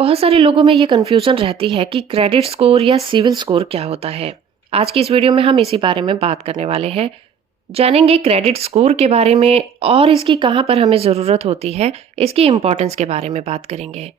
बहुत सारे लोगों में ये कन्फ्यूजन रहती है कि क्रेडिट स्कोर या सिविल स्कोर क्या होता है। आज की इस वीडियो में हम इसी बारे में बात करने वाले हैं। जानेंगे क्रेडिट स्कोर के बारे में और इसकी कहाँ पर हमें ज़रूरत होती है, इसकी इम्पोर्टेंस के बारे में बात करेंगे।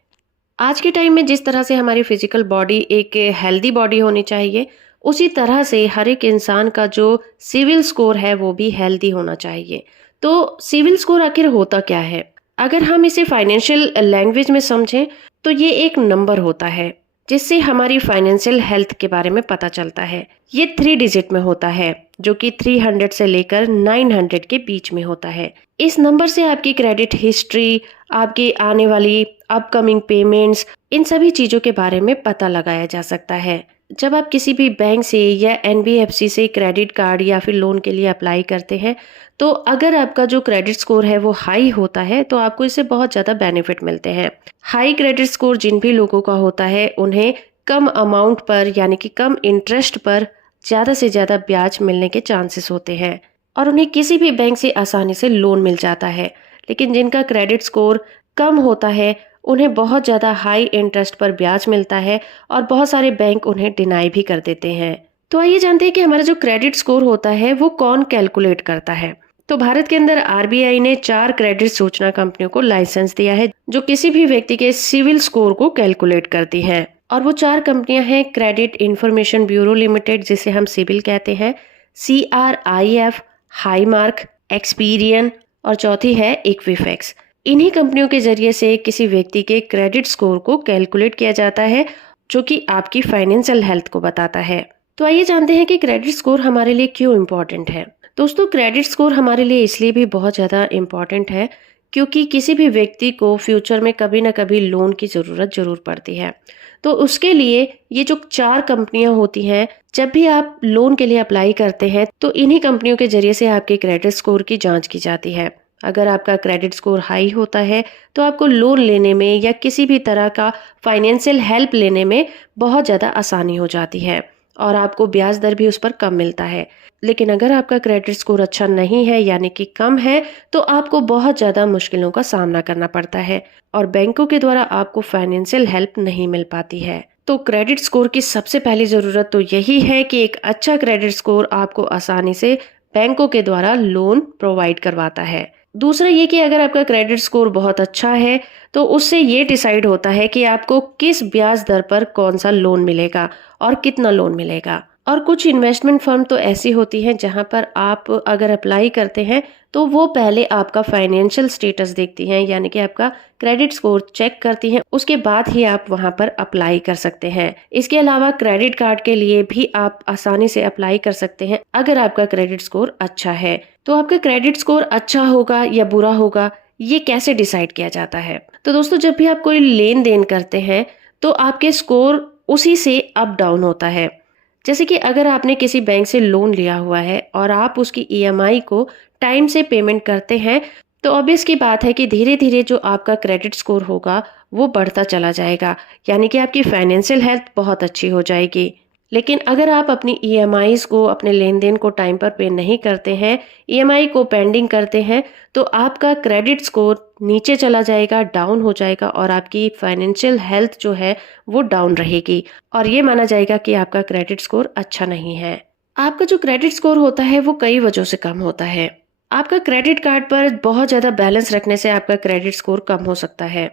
आज के टाइम में जिस तरह से हमारी फिजिकल बॉडी एक हेल्दी बॉडी होनी चाहिए, उसी तरह से हर एक इंसान का जो सिविल स्कोर है वो भी हेल्दी होना चाहिए। तो सिविल स्कोर आखिर होता क्या है? अगर हम इसे फाइनेंशियल लैंग्वेज में समझें तो ये एक नंबर होता है जिससे हमारी फाइनेंशियल हेल्थ के बारे में पता चलता है। ये 3 डिजिट में होता है जो कि 300 से लेकर 900 के बीच में होता है। इस नंबर से आपकी क्रेडिट हिस्ट्री, आपकी आने वाली अपकमिंग पेमेंट्स, इन सभी चीज़ों के बारे में पता लगाया जा सकता है। जब आप किसी भी बैंक से या एनबीएफसी से क्रेडिट कार्ड या फिर लोन के लिए अप्लाई करते हैं, तो अगर आपका जो क्रेडिट स्कोर है वो हाई होता है तो आपको इससे बहुत ज़्यादा बेनिफिट मिलते हैं। हाई क्रेडिट स्कोर जिन भी लोगों का होता है उन्हें कम अमाउंट पर यानी कि कम इंटरेस्ट पर ज़्यादा से ज़्यादा ब्याज मिलने के चांसेस होते हैं और उन्हें किसी भी बैंक से आसानी से लोन मिल जाता है। लेकिन जिनका क्रेडिट स्कोर कम होता है उन्हें बहुत ज़्यादा हाई इंटरेस्ट पर ब्याज मिलता है और बहुत सारे बैंक उन्हें डिनाई भी कर देते हैं। तो आइए जानते हैं कि हमारा जो क्रेडिट स्कोर होता है वो कौन कैलकुलेट करता है। तो भारत के अंदर आरबीआई ने 4 क्रेडिट सूचना कंपनियों को लाइसेंस दिया है जो किसी भी व्यक्ति के सिविल स्कोर को कैलकुलेट करती हैं। और वो 4 कंपनियां हैं क्रेडिट इंफॉर्मेशन ब्यूरो लिमिटेड जिसे हम सिबिल कहते हैं, CRIF, हाईमार्क, एक्सपीरियन और चौथी है इक्विफैक्स। इन्हीं कंपनियों के जरिए से किसी व्यक्ति के क्रेडिट स्कोर को कैलकुलेट किया जाता है जो कि आपकी फाइनेंशियल हेल्थ को बताता है। तो आइए जानते हैं कि क्रेडिट स्कोर हमारे लिए क्यों इम्पोर्टेंट है। दोस्तों, क्रेडिट स्कोर हमारे लिए इसलिए भी बहुत ज़्यादा इम्पोर्टेंट है क्योंकि किसी भी व्यक्ति को फ्यूचर में कभी ना कभी लोन की ज़रूरत जरूर पड़ती है। तो उसके लिए ये जो 4 कंपनियां होती हैं, जब भी आप लोन के लिए अप्लाई करते हैं तो इन्हीं कंपनियों के जरिए से आपके क्रेडिट स्कोर की जांच की जाती है। अगर आपका क्रेडिट स्कोर हाई होता है तो आपको लोन लेने में या किसी भी तरह का फाइनेंशियल हेल्प लेने में बहुत ज़्यादा आसानी हो जाती है और आपको ब्याज दर भी उस पर कम मिलता है। लेकिन अगर आपका क्रेडिट स्कोर अच्छा नहीं है यानी कि कम है तो आपको बहुत ज़्यादा मुश्किलों का सामना करना पड़ता है और बैंकों के द्वारा आपको फाइनेंशियल हेल्प नहीं मिल पाती है। तो क्रेडिट स्कोर की सबसे पहली ज़रूरत तो यही है कि एक अच्छा क्रेडिट स्कोर आपको आसानी से बैंकों के द्वारा लोन प्रोवाइड करवाता है। दूसरा ये कि अगर आपका क्रेडिट स्कोर बहुत अच्छा है तो उससे ये डिसाइड होता है कि आपको किस ब्याज दर पर कौन सा लोन मिलेगा और कितना लोन मिलेगा। और कुछ इन्वेस्टमेंट फर्म तो ऐसी होती हैं जहां पर आप अगर अप्लाई करते हैं तो वो पहले आपका फाइनेंशियल स्टेटस देखती हैं यानी कि आपका क्रेडिट स्कोर चेक करती हैं, उसके बाद ही आप वहां पर अप्लाई कर सकते हैं। इसके अलावा क्रेडिट कार्ड के लिए भी आप आसानी से अप्लाई कर सकते हैं अगर आपका क्रेडिट स्कोर अच्छा है। तो आपका क्रेडिट स्कोर अच्छा होगा या बुरा होगा ये कैसे डिसाइड किया जाता है? तो दोस्तों, जब भी आप कोई लेन देन करते हैं तो आपके स्कोर उसी से अप डाउन होता है। जैसे कि अगर आपने किसी बैंक से लोन लिया हुआ है और आप उसकी ईएमआई को टाइम से पेमेंट करते हैं तो ऑब्वियस की बात है कि धीरे धीरे जो आपका क्रेडिट स्कोर होगा वो बढ़ता चला जाएगा यानी कि आपकी फाइनेंशियल हेल्थ बहुत अच्छी हो जाएगी। लेकिन अगर आप अपनी ईएमआईज को, अपने लेन देन को टाइम पर पे नहीं करते हैं, ईएमआई को पेंडिंग करते हैं, तो आपका क्रेडिट स्कोर नीचे चला जाएगा, डाउन हो जाएगा और आपकी फाइनेंशियल हेल्थ जो है वो डाउन रहेगी और ये माना जाएगा कि आपका क्रेडिट स्कोर अच्छा नहीं है। आपका जो क्रेडिट स्कोर होता है वो कई वजहों से कम होता है। आपका क्रेडिट कार्ड पर बहुत ज़्यादा बैलेंस रखने से आपका क्रेडिट स्कोर कम हो सकता है।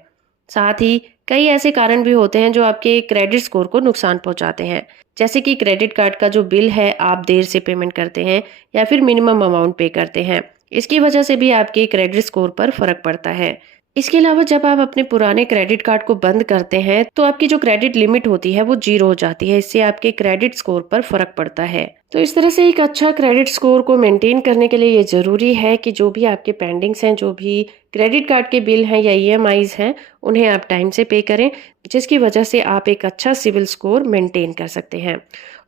साथ ही कई ऐसे कारण भी होते हैं जो आपके क्रेडिट स्कोर को नुकसान पहुंचाते हैं, जैसे कि क्रेडिट कार्ड का जो बिल है आप देर से पेमेंट करते हैं या फिर मिनिमम अमाउंट पे करते हैं। इसकी वजह से भी आपके क्रेडिट स्कोर पर फर्क पड़ता है। इसके अलावा जब आप अपने पुराने क्रेडिट कार्ड को बंद करते हैं तो आपकी जो क्रेडिट लिमिट होती है वो 0 हो जाती है। इससे आपके क्रेडिट स्कोर पर फर्क पड़ता है। तो इस तरह से एक अच्छा क्रेडिट स्कोर को मेंटेन करने के लिए ये जरूरी है कि जो भी आपके पेंडिंग्स हैं, जो भी क्रेडिट कार्ड के बिल हैं या ईएमआईज हैं, उन्हें आप टाइम से पे करें, जिसकी वजह से आप एक अच्छा सिविल स्कोर मेंटेन कर सकते हैं।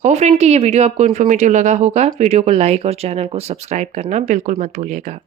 होप फ्रेंड कि ये वीडियो आपको इन्फॉर्मेटिव लगा होगा। वीडियो को लाइक और चैनल को सब्सक्राइब करना बिल्कुल मत भूलिएगा।